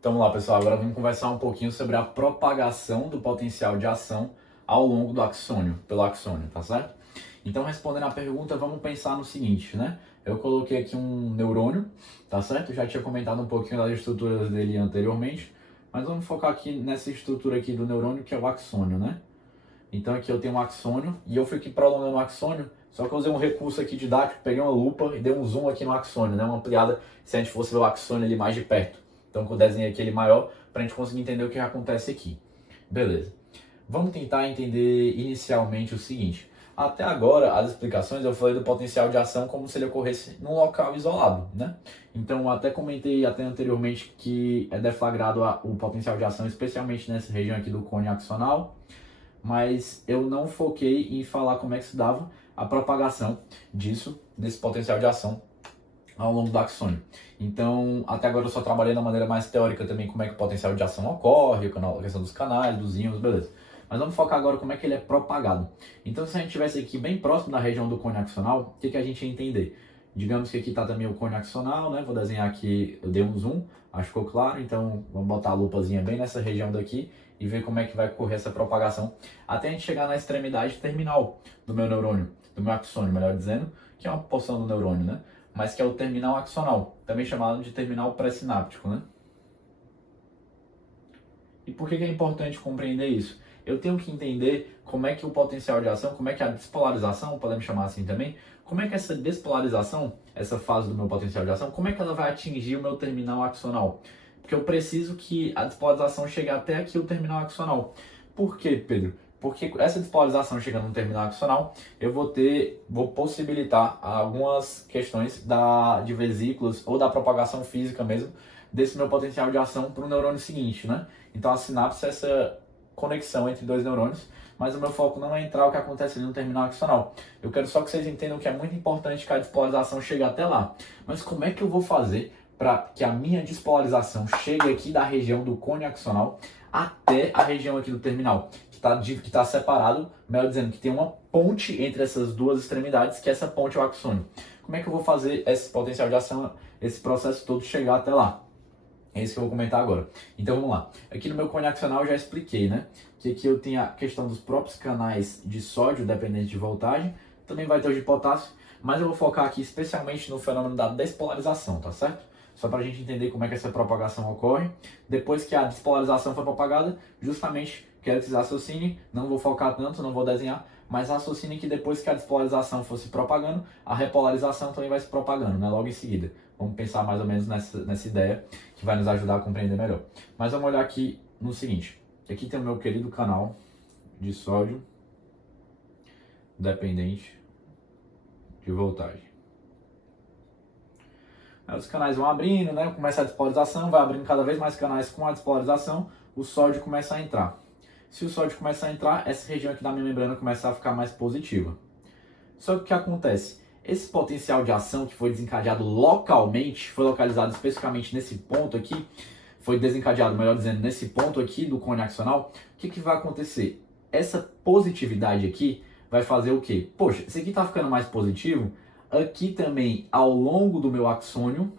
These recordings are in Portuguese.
Então vamos lá, pessoal. Agora vamos conversar um pouquinho sobre a propagação do potencial de ação ao longo do axônio, pelo axônio, tá certo? Então, respondendo à pergunta, vamos pensar no seguinte, né? Eu coloquei aqui um neurônio, tá certo? Eu já tinha comentado um pouquinho das estruturas dele anteriormente, mas vamos focar aqui nessa estrutura aqui do neurônio, que é o axônio, né? Então aqui eu tenho um axônio e eu fui aqui prolongando o axônio, só que eu usei um recurso aqui didático, peguei uma lupa e dei um zoom aqui no axônio, né? Uma ampliada se a gente fosse ver o axônio ali mais de perto. Então eu desenhei aqui ele maior para a gente conseguir entender o que acontece aqui. Beleza. Vamos tentar entender inicialmente o seguinte. Até agora, as explicações eu falei do potencial de ação como se ele ocorresse num local isolado, né? Então, até comentei até anteriormente que é deflagrado o potencial de ação, especialmente nessa região aqui do cone axonal, mas eu não foquei em falar como é que se dava a propagação desse potencial de ação ao longo do axônio. Então, até agora eu só trabalhei da maneira mais teórica também como é que o potencial de ação ocorre, a questão dos canais, dos íons, beleza. Mas vamos focar agora como é que ele é propagado. Então, se a gente estivesse aqui bem próximo da região do cone axonal, o que a gente ia entender? Digamos que aqui está também o cone axonal, né? Vou desenhar aqui, eu dei um zoom, acho que ficou claro. Então, vamos botar a lupazinha bem nessa região daqui e ver como é que vai ocorrer essa propagação até a gente chegar na extremidade terminal do meu neurônio, do meu axônio, melhor dizendo, que é uma porção do neurônio, né? Mas que é o terminal axonal, também chamado de terminal pré-sináptico, né? E por que é importante compreender isso? Eu tenho que entender como é que o potencial de ação, como é que a despolarização, podemos chamar assim também, como é que essa despolarização, essa fase do meu potencial de ação, como é que ela vai atingir o meu terminal axonal? Porque eu preciso que a despolarização chegue até aqui o terminal axonal. Por quê, Pedro? Porque essa despolarização chegando no terminal axonal, eu vou possibilitar algumas questões de vesículas ou da propagação física mesmo desse meu potencial de ação para o neurônio seguinte, né? Então a sinapse é essa conexão entre dois neurônios, mas o meu foco não é entrar o que acontece ali no terminal axonal. Eu quero só que vocês entendam que é muito importante que a despolarização chegue até lá. Mas como é que eu vou fazer para que a minha despolarização chegue aqui da região do cone axonal até a região aqui do terminal, que tá separado, melhor dizendo, que tem uma ponte entre essas duas extremidades, que essa ponte é o axônio. Como é que eu vou fazer esse potencial de ação, esse processo todo chegar até lá? É isso que eu vou comentar agora. Então vamos lá. Aqui no meu cone axonal eu já expliquei, né? Que aqui eu tenho a questão dos próprios canais de sódio dependente de voltagem. Também vai ter os de potássio. Mas eu vou focar aqui especialmente no fenômeno da despolarização, tá certo? Só para a gente entender como é que essa propagação ocorre. Depois que a despolarização foi propagada, justamente quero que vocês raciocinem. Não vou focar tanto, não vou desenhar. Mas raciocinem que depois que a despolarização for se propagando, a repolarização também vai se propagando, né? Logo em seguida. Vamos pensar mais ou menos nessa ideia que vai nos ajudar a compreender melhor. Mas vamos olhar aqui no seguinte. Aqui tem o meu querido canal de sódio dependente de voltagem. Aí os canais vão abrindo, né? Começa a despolarização, vai abrindo cada vez mais canais com a despolarização, o sódio começa a entrar. Se o sódio começa a entrar, essa região aqui da minha membrana começa a ficar mais positiva. Só que o que acontece? Esse potencial de ação que foi desencadeado localmente, foi localizado especificamente nesse ponto aqui, foi desencadeado, melhor dizendo, nesse ponto aqui do cone axonal, o que vai acontecer? Essa positividade aqui vai fazer o quê? Poxa, esse aqui está ficando mais positivo, aqui também, ao longo do meu axônio,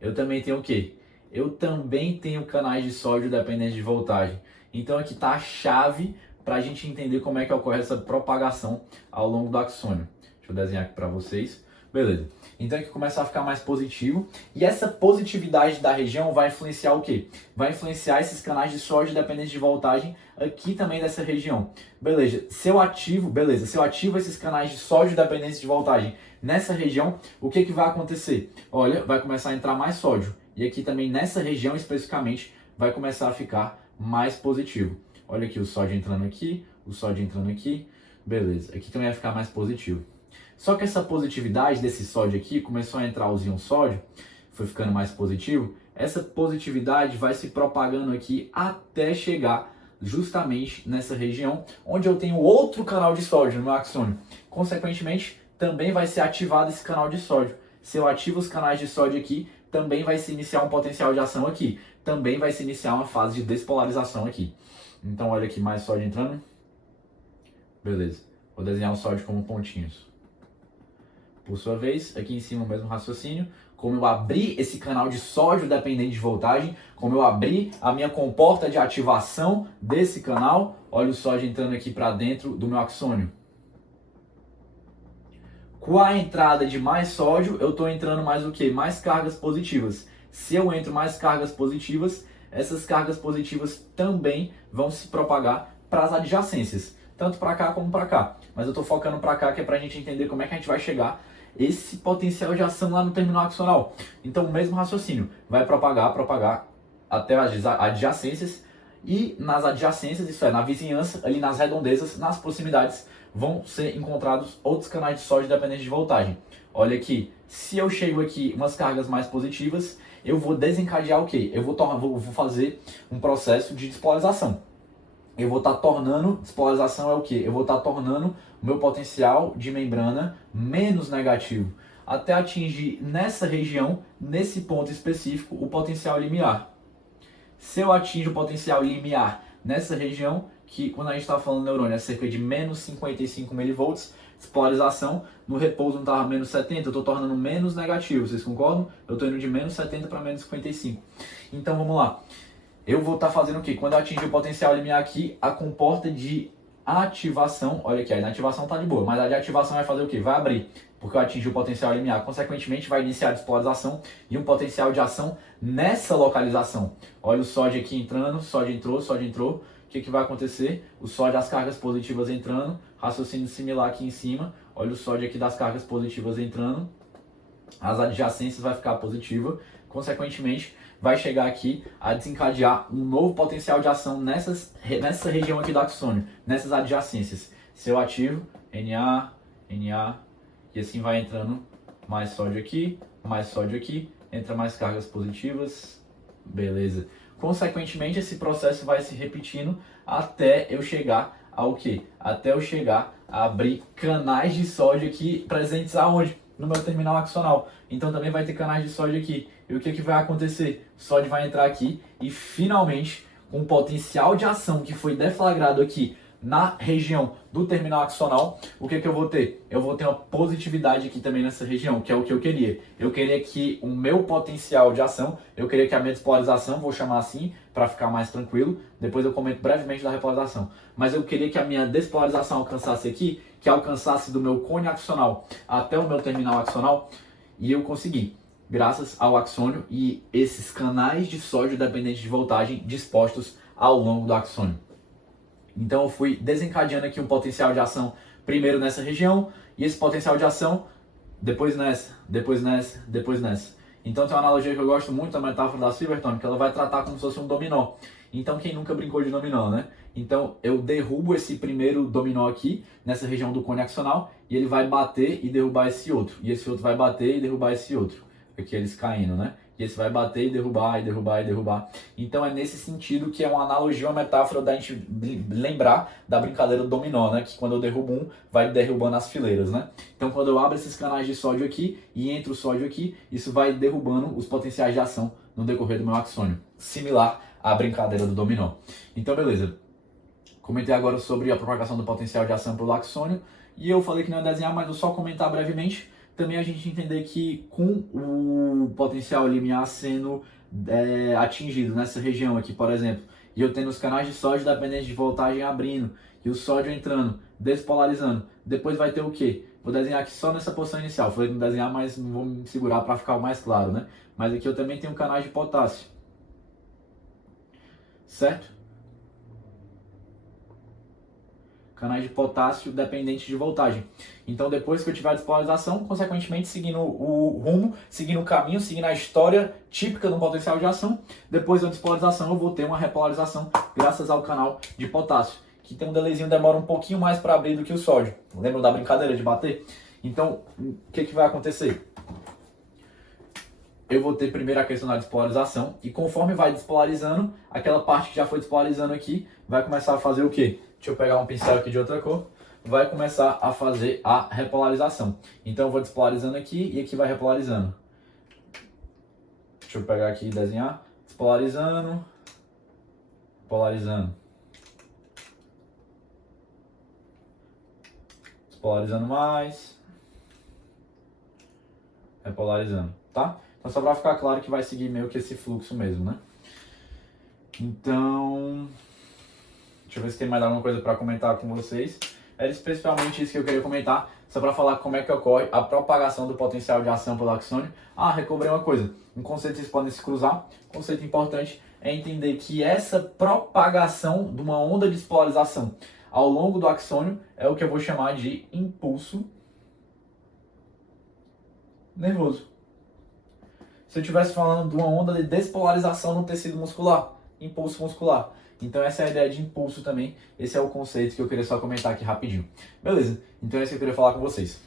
eu também tenho o quê? Eu também tenho canais de sódio dependentes de voltagem. Então aqui está a chave para a gente entender como é que ocorre essa propagação ao longo do axônio. Deixa eu desenhar aqui para vocês. Beleza. Então aqui começa a ficar mais positivo. E essa positividade da região vai influenciar o quê? Vai influenciar esses canais de sódio dependentes de voltagem aqui também dessa região. Beleza. Se eu ativo esses canais de sódio dependentes de voltagem nessa região, o que vai acontecer? Olha, vai começar a entrar mais sódio. E aqui também nessa região especificamente vai começar a ficar mais positivo. Olha aqui o sódio entrando aqui, o sódio entrando aqui. Beleza, aqui também vai ficar mais positivo. Só que essa positividade desse sódio aqui, começou a entrar os íons sódio, foi ficando mais positivo. Essa positividade vai se propagando aqui até chegar justamente nessa região, onde eu tenho outro canal de sódio no meu axônio. Consequentemente, também vai ser ativado esse canal de sódio. Se eu ativo os canais de sódio aqui, também vai se iniciar um potencial de ação aqui. Também vai se iniciar uma fase de despolarização aqui. Então olha aqui, mais sódio entrando. Beleza. Vou desenhar o sódio como pontinhos. Por sua vez, aqui em cima o mesmo raciocínio. como eu abri esse canal de sódio dependente de voltagem, como eu abri a minha comporta de ativação desse canal. Olha o sódio entrando aqui para dentro do meu axônio. Com a entrada de mais sódio, eu estou entrando mais o quê? Mais cargas positivas. Se eu entro mais cargas positivas, essas cargas positivas também vão se propagar para as adjacências, tanto para cá como para cá. Mas eu estou focando para cá, que é para a gente entender como é que a gente vai chegar esse potencial de ação lá no terminal axonal. Então, o mesmo raciocínio, vai propagar até as adjacências, e nas adjacências, isso é, na vizinhança, ali nas redondezas, nas proximidades, vão ser encontrados outros canais de sódio dependentes de voltagem. Olha aqui, se eu chego aqui umas cargas mais positivas, eu vou desencadear o quê? Eu vou fazer um processo de despolarização. Eu vou estar tornando, despolarização é o quê? Eu vou estar tornando o meu potencial de membrana menos negativo, até atingir nessa região, nesse ponto específico, o potencial limiar. Se eu atingo o potencial limiar nessa região, que quando a gente está falando neurônio é cerca de menos 55 mV, despolarização, no repouso não estava menos 70, eu estou tornando menos negativo, vocês concordam? Eu estou indo de menos 70 para menos 55. Então vamos lá. Eu vou estar fazendo o quê? Quando eu atingir o potencial limiar aqui, a comporta de ativação, olha aqui, a inativação está de boa, mas a de ativação vai fazer o quê? Vai abrir, porque eu atingi o potencial limiar. Consequentemente, vai iniciar a despolarização e um potencial de ação nessa localização. Olha o sódio aqui entrando, sódio entrou, sódio entrou. O que vai acontecer? O sódio das cargas positivas entrando, raciocínio similar aqui em cima. Olha o sódio aqui das cargas positivas entrando, as adjacências vai ficar positiva. Consequentemente, vai chegar aqui a desencadear um novo potencial de ação nessa região aqui do axônio, nessas adjacências. Se eu ativo, Na, e assim vai entrando mais sódio aqui, entra mais cargas positivas, beleza. Consequentemente, esse processo vai se repetindo até eu chegar ao quê? Até eu chegar a abrir canais de sódio aqui presentes aonde? No meu terminal axonal. Então também vai ter canais de sódio aqui. E o que vai acontecer? O sódio vai entrar aqui e finalmente, com o potencial de ação que foi deflagrado aqui na região do terminal axonal, o que eu vou ter? Eu vou ter uma positividade aqui também nessa região, que é o que eu queria. Eu queria que o meu potencial de ação, eu queria que a minha despolarização, vou chamar assim, para ficar mais tranquilo, depois eu comento brevemente da repolarização, mas eu queria que a minha despolarização alcançasse aqui, que alcançasse do meu cone axonal até o meu terminal axonal, e eu consegui, graças ao axônio e esses canais de sódio dependentes de voltagem dispostos ao longo do axônio. Então eu fui desencadeando aqui um potencial de ação primeiro nessa região, e esse potencial de ação depois nessa, depois nessa, depois nessa. Então tem uma analogia que eu gosto muito da metáfora da Silvertone, que ela vai tratar como se fosse um dominó. Então quem nunca brincou de dominó, né? Então eu derrubo esse primeiro dominó aqui, nessa região do cone axonal, e ele vai bater e derrubar esse outro. E esse outro vai bater e derrubar esse outro. Aqui eles caindo, né? E esse vai bater e derrubar, e derrubar, e derrubar. Então é nesse sentido que é uma analogia, uma metáfora da gente lembrar da brincadeira do dominó, né? Que quando eu derrubo um, vai derrubando as fileiras, né? Então quando eu abro esses canais de sódio aqui e entro o sódio aqui, isso vai derrubando os potenciais de ação no decorrer do meu axônio. Similar à brincadeira do dominó. Então beleza. Comentei agora sobre a propagação do potencial de ação pelo axônio. E eu falei que não ia desenhar, mas vou só comentar brevemente. Também a gente entender que com o potencial limiar sendo atingido nessa região aqui, por exemplo, e eu tendo os canais de sódio dependentes de voltagem abrindo, e o sódio entrando, despolarizando, depois vai ter o quê? Vou desenhar aqui só nessa posição inicial, falei não desenhar, mas não vou me segurar para ficar mais claro, né? Mas aqui eu também tenho canais de potássio, certo? Canais de potássio dependentes de voltagem. Então, depois que eu tiver a despolarização, consequentemente, seguindo o rumo, seguindo o caminho, seguindo a história típica de um potencial de ação, depois da despolarização eu vou ter uma repolarização graças ao canal de potássio, que tem um delayzinho, demora um pouquinho mais para abrir do que o sódio. Lembram da brincadeira de bater? Então, o que vai acontecer? Eu vou ter primeiro a questão da despolarização, e conforme vai despolarizando, aquela parte que já foi despolarizando aqui, vai começar a fazer o quê? Deixa eu pegar um pincel aqui de outra cor. Vai começar a fazer a repolarização. Então eu vou despolarizando aqui e aqui vai repolarizando. Deixa eu pegar aqui e desenhar. Despolarizando. Polarizando. Despolarizando mais. Repolarizando, tá? Então, só para ficar claro que vai seguir meio que esse fluxo mesmo, né? Então, deixa eu ver se tem mais alguma coisa para comentar com vocês. Era especialmente isso que eu queria comentar, só para falar como é que ocorre a propagação do potencial de ação pelo axônio. Recobrei uma coisa, um conceito que vocês podem se cruzar, conceito importante é entender que essa propagação de uma onda de despolarização ao longo do axônio é o que eu vou chamar de impulso nervoso. Se eu estivesse falando de uma onda de despolarização no tecido muscular, impulso muscular. Então essa é a ideia de impulso também. Esse é o conceito que eu queria só comentar aqui rapidinho. Beleza, então é isso que eu queria falar com vocês.